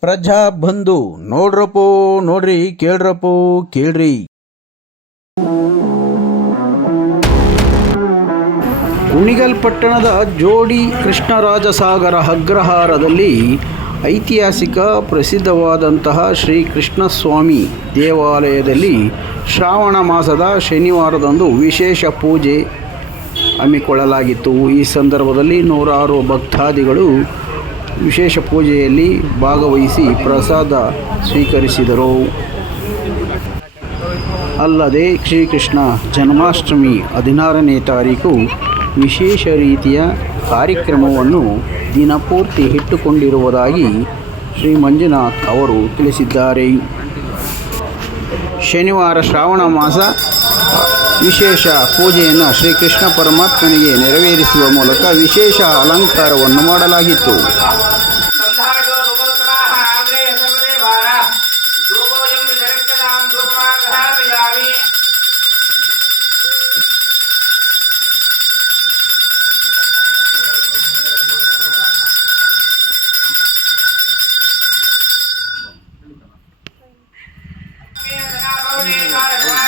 ಪ್ರಜಾ ಬಂಧು, ನೋಡ್ರಪ್ಪೋ, ನೋಡ್ರಿ, ಕೇಳ್ರಪ್ಪೋ, ಕೇಳ್ರಿ. ಕುಣಿಗಲ್ ಪಟ್ಟಣದ ಜೋಡಿ ಕೃಷ್ಣರಾಜಸಾಗರ ಅಗ್ರಹಾರದಲ್ಲಿ ಐತಿಹಾಸಿಕ ಪ್ರಸಿದ್ಧವಾದಂತಹ ಶ್ರೀ ಕೃಷ್ಣಸ್ವಾಮಿ ದೇವಾಲಯದಲ್ಲಿ ಶ್ರಾವಣ ಮಾಸದ ಶನಿವಾರದಂದು ವಿಶೇಷ ಪೂಜೆ ಹಮ್ಮಿಕೊಳ್ಳಲಾಗಿತ್ತು. ಈ ಸಂದರ್ಭದಲ್ಲಿ ನೂರಾರು ಭಕ್ತಾದಿಗಳು ವಿಶೇಷ ಪೂಜೆಯಲ್ಲಿ ಭಾಗವಹಿಸಿ ಪ್ರಸಾದ ಸ್ವೀಕರಿಸಿದರು. ಅಲ್ಲದೆ ಶ್ರೀಕೃಷ್ಣ ಜನ್ಮಾಷ್ಟಮಿ ಹದಿನಾರನೇ ತಾರೀಕು ವಿಶೇಷ ರೀತಿಯ ಕಾರ್ಯಕ್ರಮವನ್ನು ದಿನಪೂರ್ತಿ ಇಟ್ಟುಕೊಂಡಿರುವುದಾಗಿ ಶ್ರೀ ಮಂಜುನಾಥ್ ಅವರು ತಿಳಿಸಿದ್ದಾರೆ. ಶನಿವಾರ ಶ್ರಾವಣ ಮಾಸ ವಿಶೇಷ ಪೂಜೆಯನ್ನು ಶ್ರೀಕೃಷ್ಣ ಪರಮಾತ್ಮನಿಗೆ ನೆರವೇರಿಸುವ ಮೂಲಕ ವಿಶೇಷ ಅಲಂಕಾರವನ್ನು ಮಾಡಲಾಗಿತ್ತು. ರೂಪೋತ್ತಮಾಹ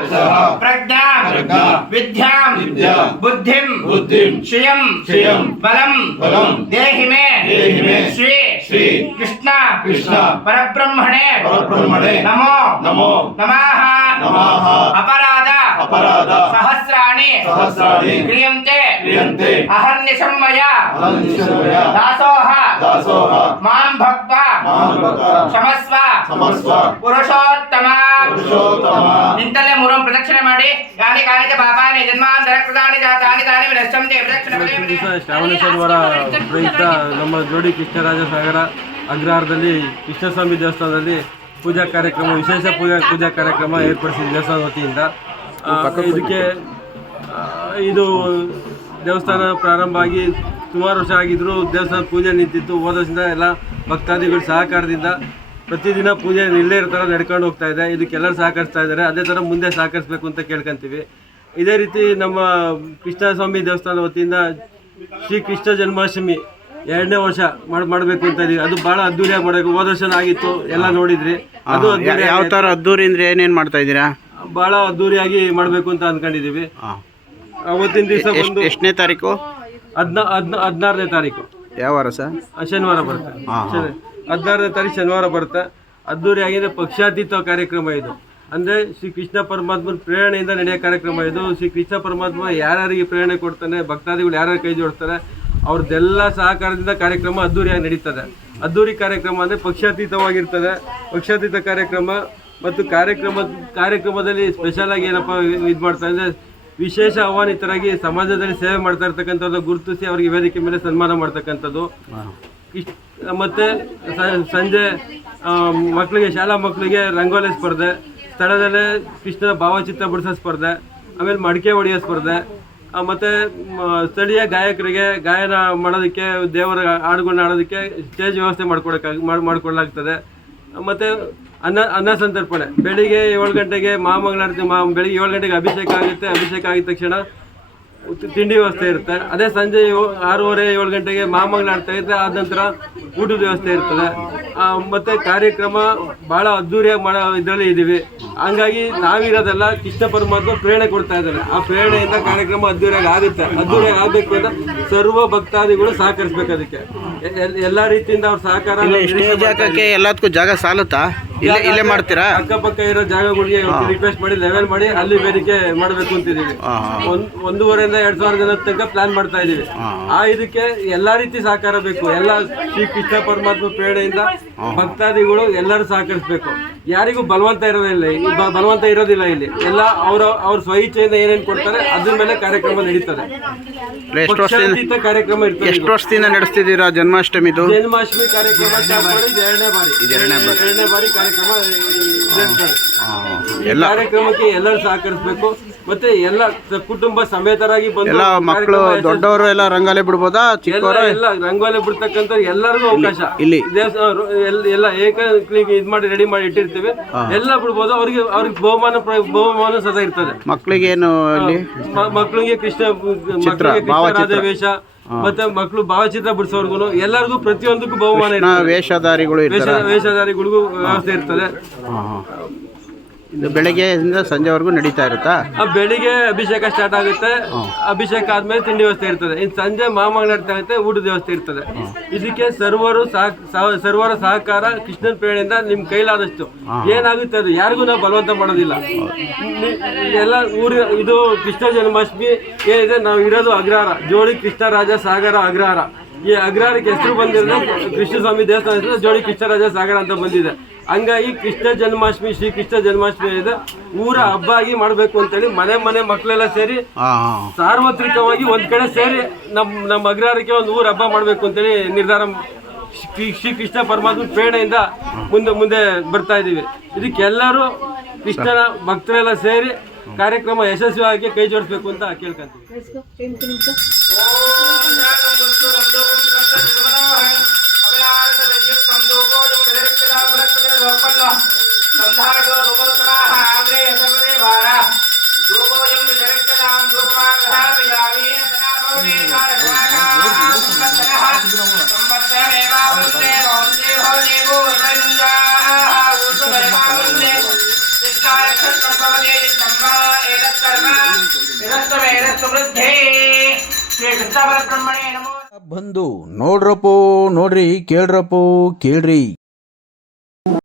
प्रज्ञा विद्या बुद्धि बुद्धि श्रियम। श्रियम। बलम। बलम। देहि मे देहि मे श्री। श्री। कृष्ण। कृष्ण। परब्रह्मणे। परब्रह्मणे। नमो। नमो। नमः। नमः। अपराध। अपराध। सहस्राणि। सहस्राणि। क्रियन्ते। क्रियन्ते। दासोः। दासोः। माँ भक्त्वा। माँ भक्त्वा। क्षमस्व। क्षमस्व। पुरुषोत्तमा। ನಿಂತಲ್ಲೇ ಮೂರು ಪ್ರದಕ್ಷಿಣೆ ಮಾಡಿ ಗಾನಿ ಕಾಲಿಗೆ ಬಾಬಾನೆ ಜನ್ಮಾಂತರ ಕೃತಾನಿ ಜಾತಾನಿ ತಾನಿ ವಿನಶ್ಯಂತೆ ಪ್ರದಕ್ಷಿಣೆ ಶ್ರಾವಣ ಶನಿವಾರ ಪ್ರಯುಕ್ತ ನಮ್ಮ ಜೋಡಿ ಕೃಷ್ಣರಾಜ ಸಾಗರ ಅಗ್ರಹಾರದಲ್ಲಿ ಕೃಷ್ಣಸ್ವಾಮಿ ದೇವಸ್ಥಾನದಲ್ಲಿ ಪೂಜಾ ಕಾರ್ಯಕ್ರಮ ವಿಶೇಷ ಪೂಜಾ ಪೂಜಾ ಕಾರ್ಯಕ್ರಮ ಏರ್ಪಡಿಸಿದ ದೇವಸ್ಥಾನ ವತಿಯಿಂದ. ಇದಕ್ಕೆ ಇದು ದೇವಸ್ಥಾನ ಪ್ರಾರಂಭ ಆಗಿ ಸುಮಾರು ವರ್ಷ ಆಗಿದ್ರು ದೇವಸ್ಥಾನ ಪೂಜೆ ನಿಂತಿತ್ತು. ಹೋದ ಎಲ್ಲ ಭಕ್ತಾದಿಗಳ ಸಹಕಾರದಿಂದ ಪ್ರತಿದಿನ ಪೂಜೆ ಇಲ್ಲೇ ಥರ ನಡ್ಕೊಂಡು ಹೋಗ್ತಾ ಇದೆ. ಇದಕ್ಕೆಲ್ಲರೂ ಸಹಕರಿಸ್ತಾ ಇದ್ದಾರೆ. ಅದೇ ಥರ ಮುಂದೆ ಸಹಕರಿಸಬೇಕು ಅಂತ ಕೇಳ್ಕೊಂತೀವಿ. ಇದೇ ರೀತಿ ನಮ್ಮ ಕೃಷ್ಣಸ್ವಾಮಿ ದೇವಸ್ಥಾನದ ವತಿಯಿಂದ ಶ್ರೀ ಕೃಷ್ಣ ಜನ್ಮಾಷ್ಟಮಿ ಎರಡನೇ ವರ್ಷ ಮಾಡ್ ಮಾಡಬೇಕು ಅಂತ ಇದೀವಿ. ಅದು ಬಹಳ ಅದ್ದೂರಿಯಾಗಿ ಮಾಡಬೇಕು. ಹೋದ ವರ್ಷ ಆಗಿತ್ತು. ಎಲ್ಲ ನೋಡಿದ್ರಿ. ಅದು ಯಾವ ಥರ ಅದ್ದೂರಿ ಅಂದರೆ ಏನೇನು ಮಾಡ್ತಾ ಇದ್ದೀರಾ? ಬಹಳ ಅದ್ದೂರಿಯಾಗಿ ಮಾಡಬೇಕು ಅಂತ ಅನ್ಕೊಂಡಿದೀವಿ. ಅವತ್ತಿನ ದಿವಸ ಬಂದು ಎಷ್ಟನೇ ತಾರೀಕು? ಹದ್ನ ಹದ್ನ ಹದಿನಾರನೇ ತಾರೀಕು. ಯಾವ ವಾರ ಸರ್? ಶನಿವಾರ ಬರುತ್ತೆ. ಹದಿನಾರನೇ ತಾರೀಕು ಶನಿವಾರ ಬರುತ್ತೆ. ಅದ್ದೂರಿ ಆಗಿದೆ ಪಕ್ಷಾತೀತ ಕಾರ್ಯಕ್ರಮ ಇದು. ಅಂದ್ರೆ ಶ್ರೀ ಕೃಷ್ಣ ಪರಮಾತ್ಮನ ಪ್ರೇರಣೆಯಿಂದ ನಡೆಯೋ ಕಾರ್ಯಕ್ರಮ ಇದು. ಶ್ರೀ ಕೃಷ್ಣ ಪರಮಾತ್ಮ ಯಾರ್ಯಾರಿಗೆ ಪ್ರೇರಣೆ ಕೊಡ್ತಾನೆ, ಭಕ್ತಾದಿಗಳು ಯಾರ್ಯಾರು ಕೈ ಜೋಡ್ತಾರೆ, ಅವ್ರದ್ದೆಲ್ಲ ಸಹಕಾರದಿಂದ ಕಾರ್ಯಕ್ರಮ ಅದ್ದೂರಿಯಾಗಿ ನಡೀತದೆ. ಅದ್ದೂರಿ ಕಾರ್ಯಕ್ರಮ ಅಂದ್ರೆ ಪಕ್ಷಾತೀತವಾಗಿರ್ತದೆ. ಪಕ್ಷಾತೀತ ಕಾರ್ಯಕ್ರಮ ಮತ್ತು ಕಾರ್ಯಕ್ರಮ, ಕಾರ್ಯಕ್ರಮದಲ್ಲಿ ಸ್ಪೆಷಲ್ ಆಗಿ ಏನಪ್ಪ ಇದು ಮಾಡ್ತಾ ಅಂದ್ರೆ ವಿಶೇಷ ಆಹ್ವಾನಿತರಾಗಿ ಸಮಾಜದಲ್ಲಿ ಸೇವೆ ಮಾಡ್ತಾ ಇರ್ತಕ್ಕಂಥದ್ದು ಗುರುತಿಸಿ ಅವರಿಗೆ ವೇದಿಕೆ ಮೇಲೆ ಸನ್ಮಾನ ಮಾಡ್ತಕ್ಕಂಥದ್ದು. ಇಷ್ಟ್, ಮತ್ತೆ ಸಂಜೆ ಮಕ್ಕಳಿಗೆ ಶಾಲಾ ಮಕ್ಕಳಿಗೆ ರಂಗೋಲಿ ಸ್ಪರ್ಧೆ, ಸ್ಥಳದಲ್ಲೇ ಕೃಷ್ಣ ಭಾವಚಿತ್ರ ಬಿಡಿಸೋ ಸ್ಪರ್ಧೆ, ಆಮೇಲೆ ಮಡಿಕೆ ಹೊಡೆಯೋ ಸ್ಪರ್ಧೆ ಮತ್ತು ಸ್ಥಳೀಯ ಗಾಯಕರಿಗೆ ಗಾಯನ ಮಾಡೋದಕ್ಕೆ, ದೇವರ ಹಾಡುಗಳನ್ನ ಆಡೋದಕ್ಕೆ ಸ್ಟೇಜ್ ವ್ಯವಸ್ಥೆ ಮಾಡ್ಕೊಡಕ್ಕೆ ಮಾಡಿಕೊಡ್ಲಾಗ್ತದೆ. ಮತ್ತು ಅನ್ನ ಅನ್ನ ಸಂತರ್ಪಣೆ. ಬೆಳಿಗ್ಗೆ ಏಳು ಗಂಟೆಗೆ ಮಹಾಮಂಗಳಾರತಿ, ಮಾ, ಬೆಳಿಗ್ಗೆ ಏಳು ಗಂಟೆಗೆ ಅಭಿಷೇಕ ಆಗುತ್ತೆ, ಅಭಿಷೇಕ ಆಗಿದ ತಕ್ಷಣ ತಿಂಡಿ ವ್ಯವಸ್ಥೆ ಇರುತ್ತೆ. ಅದೇ ಸಂಜೆ ಆರೂವರೆ, ಏಳು ಗಂಟೆಗೆ ಮಹಾಮಂಗಳಾರತಿ ಇರುತ್ತೆ ಆದ ನಂತರ ಊಟದ ವ್ಯವಸ್ಥೆ ಇರ್ತದೆ. ಮತ್ತೆ ಕಾರ್ಯಕ್ರಮ ಬಹಳ ಅದ್ದೂರಿಯಾಗಿ ಮಾಡೋ ಇದರಲ್ಲಿ ಇದ್ದೀವಿ ಹಂಗಾಗಿ ನಾವಿರೋದೆಲ್ಲ ಕೃಷ್ಣ ಪರಮಾತ್ಮ ಪ್ರೇರಣೆ ಕೊಡ್ತಾ ಇದ್ದಾರೆ. ಆ ಪ್ರೇರಣೆಯಿಂದ ಕಾರ್ಯಕ್ರಮ ಅದ್ದೂರಿಯಾಗಿ ಆಗುತ್ತೆ. ಅದ್ದೂರಿಯಾಗಿ ಆಗಬೇಕು ಅಂತ ಸರ್ವ ಭಕ್ತಾದಿಗಳು ಸಹಕರಿಸಬೇಕು ಅದಕ್ಕೆ. ಎಲ್ಲಾ ರೀತಿಯಿಂದ ಅವ್ರ ಸಹಕಾರ ಸ್ಟೇಜ್ ಹಾಕಕ್ಕೆ ಎಲ್ಲದಕ್ಕೂ ಜಾಗ ಸಾಲುತ್ತಾ? ಇಲ್ಲೇ ಇಲ್ಲೇ ಮಾಡ್ತೀರಾ? ಅಕ್ಕಪಕ್ಕ ಇರೋ ಜಾಗಗಳಿಗೆ ರಿಕ್ವೆಸ್ಟ್ ಮಾಡಿ ಲೆವೆಲ್ ಮಾಡಿ ಅಲ್ಲಿ ಬೇಡಿಕೆ ಮಾಡಬೇಕು ಅಂತಿದ್ದೀವಿ. ಒಂದ್ ಒಂದೂವರೆಯಿಂದ ಎರಡ್ ಸಾವಿರ ಜನ ತನಕ ಪ್ಲಾನ್ ಮಾಡ್ತಾ ಇದೀವಿ ಆ ಇದಕ್ಕೆ ಎಲ್ಲಾ ರೀತಿ ಸಹಕಾರ ಬೇಕು. ಎಲ್ಲ ಶ್ರೀ ಕೃಷ್ಣ ಪರಮಾತ್ಮ ಪ್ರೇರಣೆಯಿಂದ ಭಕ್ತಾದಿಗಳು ಎಲ್ಲರೂ ಸಹಕರಿಸಬೇಕು. ಯಾರಿಗೂ ಬಲವಂತ ಇರೋದಿಲ್ಲ ಇಲ್ಲಿ ಬಲವಂತ ಇರೋದಿಲ್ಲ ಇಲ್ಲಿ. ಎಲ್ಲ ಅವರ ಅವ್ರ ಸ್ವಇಚ್ಛೆಯಿಂದ ಏನೇನ್ ಕೊಡ್ತಾರೆ ಅದ್ರ ಮೇಲೆ ಕಾರ್ಯಕ್ರಮ ನಡೀತದೆ. ಪಕ್ಷಾತೀತ ಕಾರ್ಯಕ್ರಮ ಇರ್ತದೆ ಎಷ್ಟು ವರ್ಷದಿಂದ ನಡೆಸ್ತಿದ್ದೀರಾ ಜನ್ಮಾಷ್ಟಮಿದು ಜನ್ಮಾಷ್ಟಮಿ ಕಾರ್ಯಕ್ರಮ ಎರಡನೇ ಬಾರಿ. ಎರಡನೇ ಬಾರಿ. ಎರಡನೇ ಬಾರಿ. ಕಾರ್ಯಕ್ರಮ ಎಲ್ಲ ಕಾರ್ಯಕ್ರಮಕ್ಕೆ ಎಲ್ಲರೂ ಸಹಕರಿಸಬೇಕು. ಮತ್ತೆ ಎಲ್ಲ ಕುಟುಂಬ ಸಮೇತರಾಗಿ ಬಂದು ಎಲ್ಲ ಮಕ್ಕಳು ದೊಡ್ಡವರು ಎಲ್ಲ ರಂಗಾಲೆ ಬಿಡ್ಬೋದಾ ಎಲ್ಲ ಚಿಕ್ಕವರು? ಎಲ್ಲ ರಂಗೋಲಿ ಬಿಡ್ತಕ್ಕಂಥ ಎಲ್ಲರಿಗೂ ಅವಕಾಶ. ಇಲ್ಲಿ. ಎಲ್ಲ ಎಲ್ಲ ಏಕ ಇದ್ ಮಾಡಿ ರೆಡಿ ಮಾಡಿ ಇಟ್ಟಿರ್ತೀವಿ. ಎಲ್ಲ ಬಿಡ್ಬೋದು. ಅವ್ರಿಗೆ ಅವ್ರಿಗೆ ಬಹುಮಾನ ಪ್ರ- ಬಹುಮಾನ ಸದಾ ಇರ್ತದೆ. ಮಕ್ಕಳಿಗೇನು ಇಲ್ಲಿ ಮ- ಮಕ್ಳಿಗೆ ಕೃಷ್ಣ ಮಕ್ಕಳಿಗೆ ಕೃಷ್ಣ ಭಾವಚಿತ್ರ. ವೇಷ ಮತ್ತೆ ಮಕ್ಕಳು ಭಾವಚಿತ್ರ ಬಿಡಿಸೋರ್ಗು ಎಲ್ಲರಿಗೂ ಪ್ರತಿಯೊಂದಕ್ಕೂ ಬಹುಮಾನ ನಾ ವೇಷಧಾರಿಗಳು ವೇಷ ವೇಷಧಾರಿಗಳಿಗೂ ವ್ಯವಸ್ಥೆ ಇರ್ತದೆ. ಹಾಂ ಹಾಂ. ಇದು ಬೆಳಗ್ಗೆಯಿಂದ ಸಂಜೆವರೆಗೂ ನಡೀತಾ ಇರುತ್ತಾ? ಆ ಬೆಳಿಗ್ಗೆ ಅಭಿಷೇಕ ಸ್ಟಾರ್ಟ್ ಆಗುತ್ತೆ. ಅಭಿಷೇಕ ಆದ್ಮೇಲೆ ತಿಂಡಿ ವ್ಯವಸ್ಥೆ ಇರ್ತದೆ. ಇನ್ ಸಂಜೆ ಮಾಮಂಗಳ ಇರುತ್ತೆ ಊಟದ ವ್ಯವಸ್ಥೆ ಇರ್ತದೆ. ಇದಕ್ಕೆ ಸರ್ವರು ಸರ್ವರ ಸಹಕಾರ ಕೃಷ್ಣನ್ ಪ್ರೇರಣೆಯಿಂದ ನಿಮ್ ಕೈಲಾದಷ್ಟು. ಏನಾಗುತ್ತೆ ಅದು? ಯಾರಿಗೂ ನಾವು ಬಲವಂತ ಮಾಡೋದಿಲ್ಲ. ಎಲ್ಲ ಊರಿ ಇದು ಕೃಷ್ಣ ಜನ್ಮಾಷ್ಟಮಿ ಏನಿದೆ ನಾವು ಇರೋದು ಅಗ್ರಹಾರ. ಜೋಡಿ ಕೃಷ್ಣರಾಜ ಸಾಗರ ಅಗ್ರಹಾರ. ಈ ಅಗ್ರಹಾರಕ್ಕೆ ಹೆಸರು ಬಂದಿರೋದು ಕೃಷ್ಣ ಸ್ವಾಮಿ ದೇವಸ್ಥಾನ ಜೋಡಿ ಕೃಷ್ಣರಾಜ ಸಾಗರ ಅಂತ ಬಂದಿದೆ. ಹಂಗಾಗಿ ಕೃಷ್ಣ ಜನ್ಮಾಷ್ಟಮಿ ಶ್ರೀ ಕೃಷ್ಣ ಜನ್ಮಾಷ್ಟಮಿ ಇದೆ. ಊರ ಹಬ್ಬ ಆಗಿ ಮಾಡಬೇಕು ಅಂತೇಳಿ ಮನೆ ಮನೆ ಮಕ್ಕಳೆಲ್ಲ ಸೇರಿ ಸಾರ್ವತ್ರಿಕವಾಗಿ ಒಂದ್ ಕಡೆ ಸೇರಿ ನಮ್ ನಮ್ಮ ಅಗ್ರಹಾರಕ್ಕೆ ಒಂದು ಊರ ಹಬ್ಬ ಮಾಡಬೇಕು ಅಂತೇಳಿ ನಿರ್ಧಾರ ಶ್ರೀ ಶ್ರೀ ಕೃಷ್ಣ ಪರಮಾತ್ಮ ಪ್ರೇರಣೆಯಿಂದ ಮುಂದೆ ಮುಂದೆ ಬರ್ತಾ ಇದೀವಿ. ಇದಕ್ಕೆಲ್ಲರೂ ಕೃಷ್ಣನ ಭಕ್ತರೆಲ್ಲ ಸೇರಿ ಕಾರ್ಯಕ್ರಮ ಯಶಸ್ವಿಯಾಗಿ ಕೈ ಜೋಡಿಸ್ಬೇಕು ಅಂತ ಕೇಳ್ಕೊಂತೀವಿ. அபிலாஷ வையும் சந்தோகோயும் பிரதிரட்சிதா புரஸ்பதி ஒப்பந்தம் சந்தாடோ உபோத்ராக ஆந்திரே யசபதே வாரா தூபோயம் பிரதிரட்சிதாம் தூபமாக வியாமி சனாபௌரே காரகாகா சம்பத்தரஹ சம்பத்தரமேவா வந்தே வந்தே பவனே பூர்வஞ்சா ஊர்வரமா வந்தே சித்தாயக்ஷத் பவனே சம்பா ஏதத் கர்மா இதஸ்தவேதஸ்து விருத்தே ஸ்ரீ கிருஷ்ணபரபிரம்மணே நமோ ಬಂದು ನೋಡ್ರಪ್ಪೋ ನೋಡ್ರಿ ಕೇಳ್ರಪ್ಪೋ ಕೇಳ್ರಿ.